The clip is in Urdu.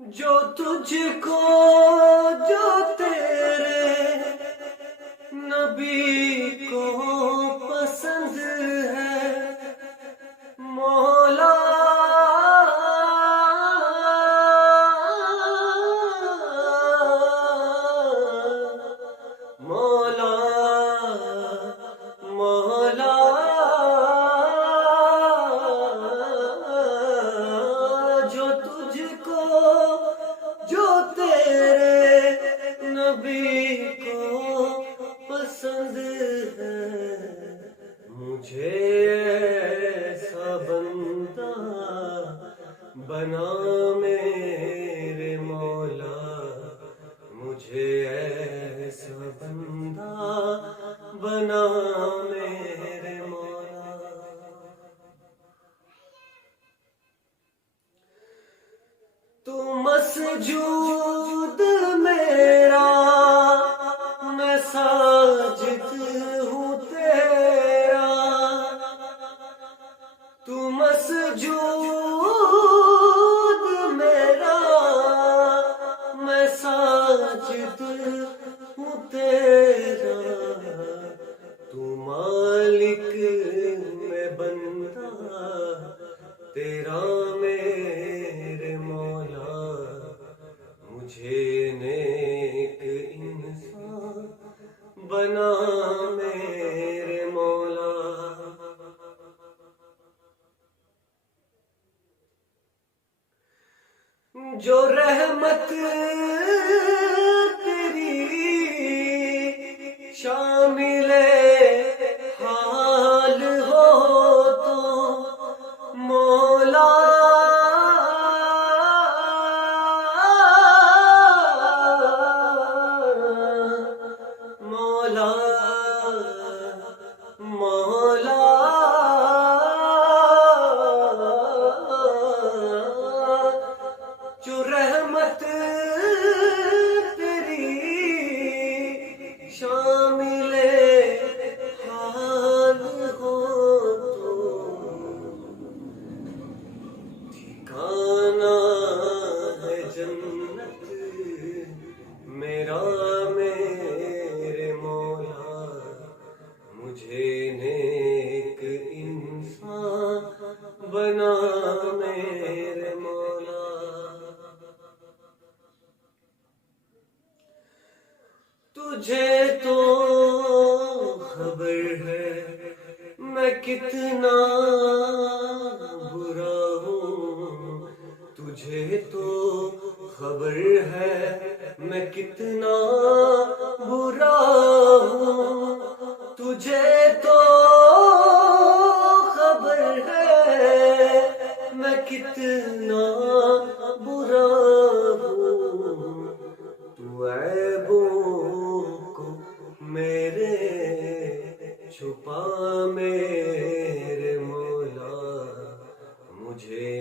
جو تجھ کو جو تیرے نبی کو پسند ہے مولا، مولا، مولا، جو تجھ کو جو تیرے نبی کو پسند ہے، مجھے ایسا بندہ بنا میرے مولا، مجھے ایسا بندہ بنا میرے مولا۔ تو مسجود میرا میں ساجد ہوں تیرا، تو مسجود میرا میں ساجد ہوں تیرا، تو مالک میں بندہ تیرا میرے مولا، مجھے نیک انسان بنا میرے مولا۔ جو رحمت تیری شامل حال ہو تو مولا، مولا، مولا، جو رحمت تیری شامل حال ہو تو ٹھکانہ ہے جنت میرا میرے مولا، مجھے نیک انسان بنا میرے مولا۔ تجھے تو خبر ہے میں کتنا برا ہوں، تجھے تو خبر ہے میں کتنا برا ہوں، تجھے تو خبر ہے میں کتنا برا ہوں، تو عیبوں کو میرے چھپا میرے مولا، مجھے